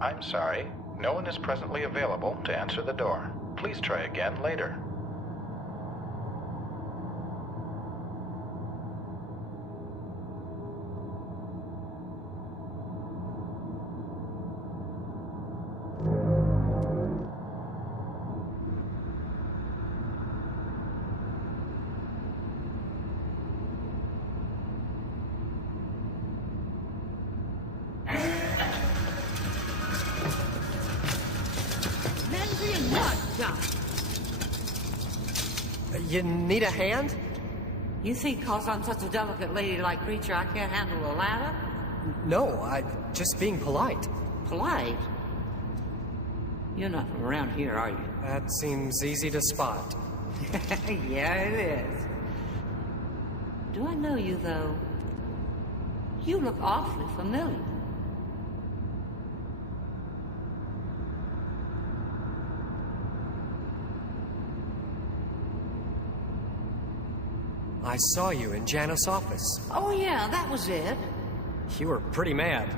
I'm sorry, no one is presently available to answer the door. Please try again later. You need a hand? You think cause I'm such a delicate ladylike creature I can't handle a ladder? No, I'm just being polite. Polite? You're not from around here, are you? That seems easy to spot. Yeah, it is. Do I know you, though? You look awfully familiar. I saw you in Janus' office. Oh, yeah, that was it. You were pretty mad.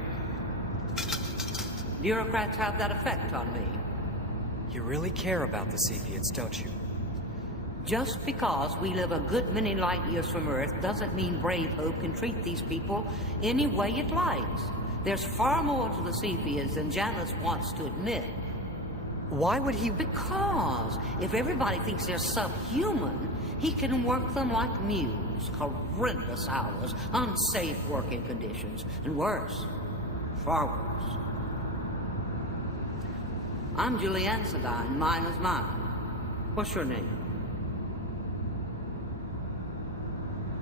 Bureaucrats have that effect on me. You really care about the Cephians, don't you? Just because we live a good many light years from Earth doesn't mean Brave Hope can treat these people any way it likes. There's far more to the Cephians than Janus wants to admit. Why would he... Because if everybody thinks they're subhuman, he can work them like mules. Horrendous hours, unsafe working conditions, and worse. Far worse. I'm Julianne Sedine, mine is mine. What's your name?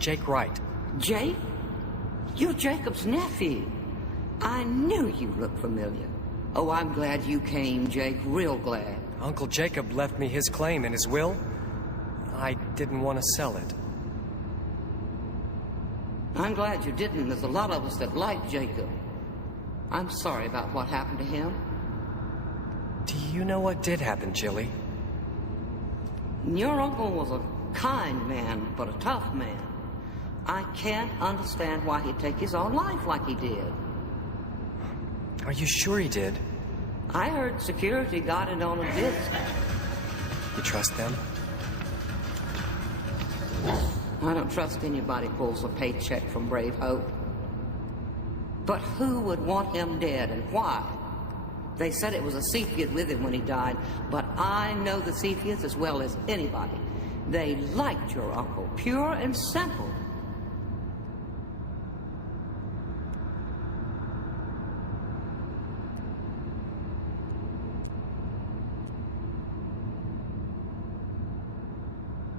Jake Wright. Jake? You're Jacob's nephew. I knew you looked familiar. Oh, I'm glad you came, Jake. Real glad. Uncle Jacob left me his claim in his will. I didn't want to sell it. I'm glad you didn't. There's a lot of us that like Jacob. I'm sorry about what happened to him. Do you know what did happen, Jilly? Your uncle was a kind man, but a tough man. I can't understand why he'd take his own life like he did. Are you sure he did? I heard security got it on a disc. You trust them? I don't trust anybody pulls a paycheck from Brave Hope. But who would want him dead, and why? They said it was a Cephian with him when he died, but I know the Cephians as well as anybody. They liked your uncle, pure and simple.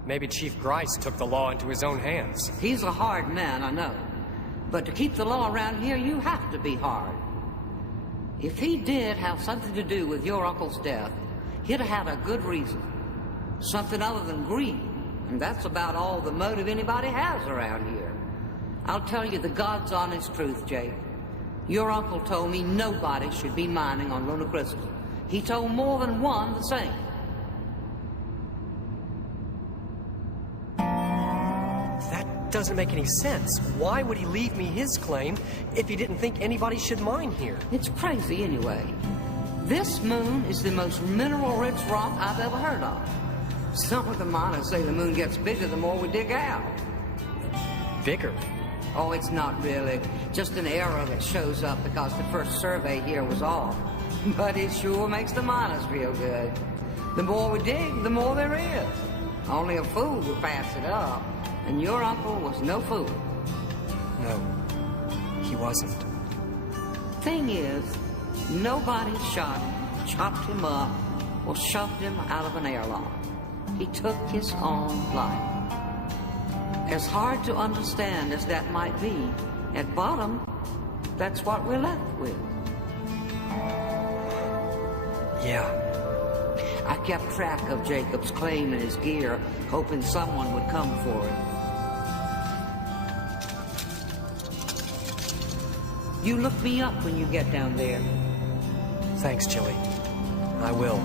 Maybe Chief Grice took the law into his own hands. He's a hard man, I know. But to keep the law around here, you have to be hard. If he did have something to do with your uncle's death, he'd have had a good reason. Something other than greed. And that's about all the motive anybody has around here. I'll tell you the God's honest truth, Jake. Your uncle told me nobody should be mining on Luna Crystal. He told more than one the same. That doesn't make any sense. Why would he leave me his claim if he didn't think anybody should mine here? It's crazy anyway. This moon is the most mineral-rich rock I've ever heard of. Some of the miners say the moon gets bigger the more we dig out. Bigger? Oh, it's not really. Just an error that shows up because the first survey here was off. But it sure makes the miners feel good. The more we dig, the more there is. Only a fool would pass it up. And your uncle was no fool. No, he wasn't. Thing is, nobody shot him, chopped him up, or shoved him out of an airlock. He took his own life. As hard to understand as that might be, at bottom, that's what we're left with. Yeah. I kept track of Jacob's claim and his gear, hoping someone would come for it. You look me up when you get down there. Thanks, Chili. I will.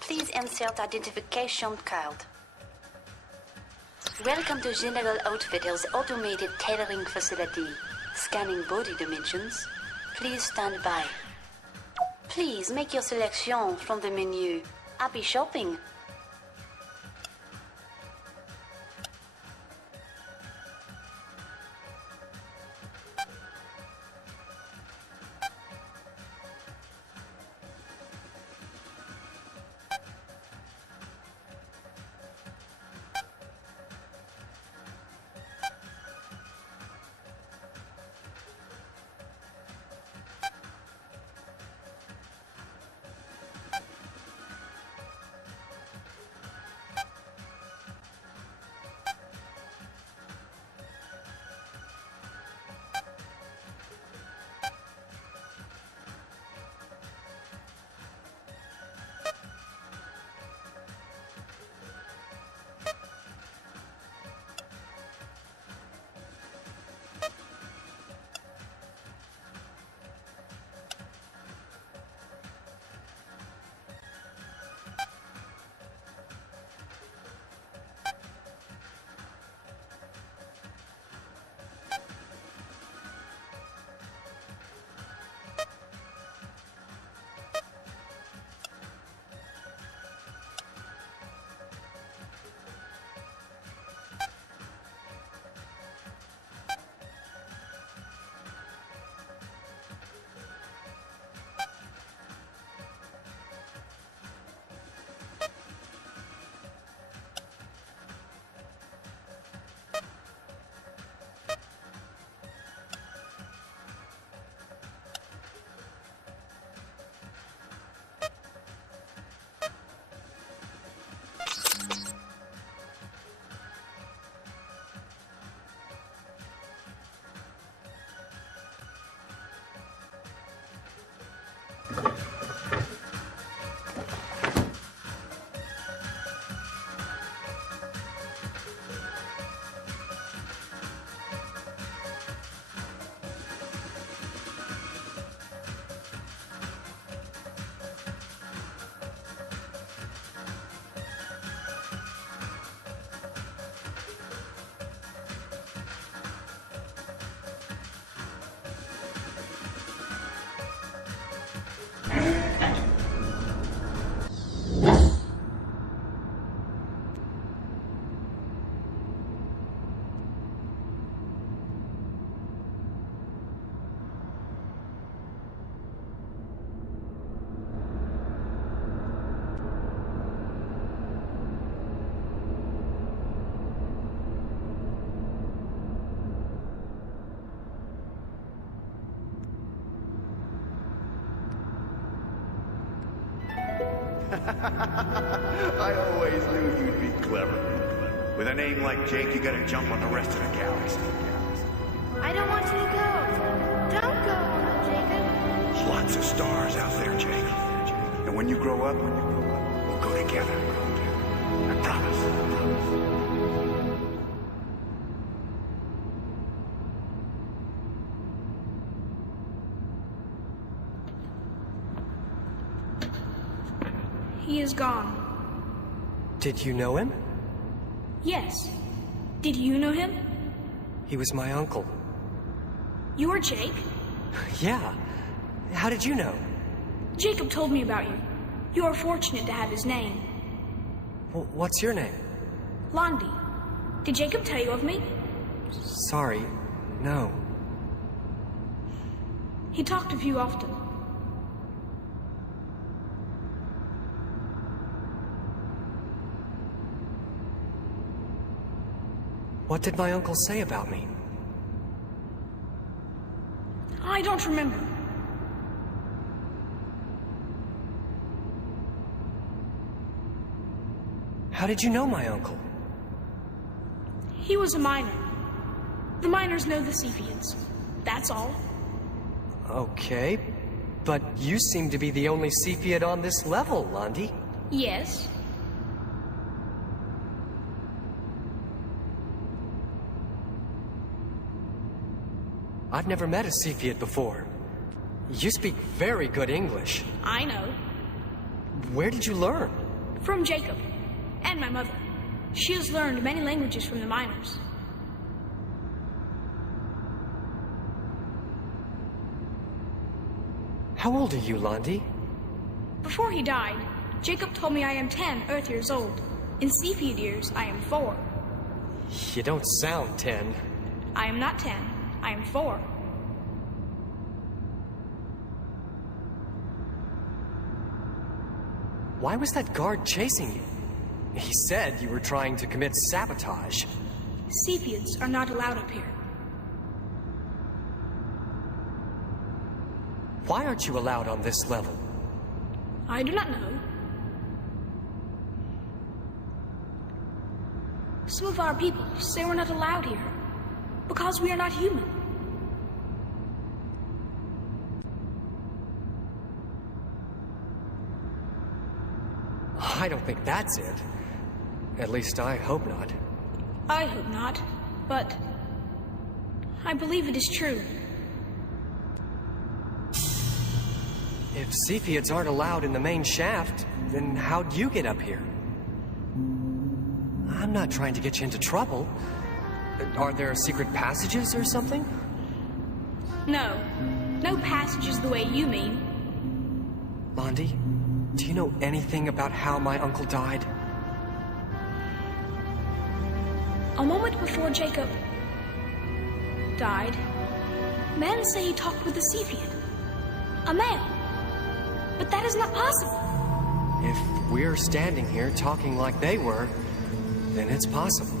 Please insert identification card. Welcome to General Outfitter's automated tailoring facility. Scanning body dimensions. Please stand by. Please make your selection from the menu. Happy shopping. I always knew you'd be clever. With a name like Jake, you gotta jump on the rest of the galaxy. I don't want you to go. Don't go, Uncle Jacob. There's lots of stars out there, Jake. And when you grow up, we'll go together. I promise. He is gone. Did you know him? Yes. Did you know him? He was my uncle. You're Jake? Yeah. How did you know? Jacob told me about you. You are fortunate to have his name. What's your name? Londi. Did Jacob tell you of me? Sorry, no. He talked of you often. What did my uncle say about me? I don't remember. How did you know my uncle? He was a miner. The miners know the Cephians. That's all. Okay, but you seem to be the only Cephiad on this level, Londi. Yes. I've never met a Cephiad before. You speak very good English. I know. Where did you learn? From Jacob. And my mother. She has learned many languages from the miners. How old are you, Londi? Before he died, Jacob told me I am 10 Earth years old. In Cephiad years, I am 4. You don't sound 10. I am not 10. I am 4. Why was that guard chasing you? He said you were trying to commit sabotage. Cephiads are not allowed up here. Why aren't you allowed on this level? I do not know. Some of our people say we're not allowed here because we are not human. I don't think that's it. At least I hope not. I hope not, but I believe it is true. If Cephiads aren't allowed in the main shaft, then how'd you get up here? I'm not trying to get you into trouble. Are there secret passages or something? No. No passages the way you mean. Londi, do you know anything about how my uncle died? A moment before Jacob died, men say he talked with a Cephiad. A male. But that is not possible. If we're standing here talking like they were, then it's possible.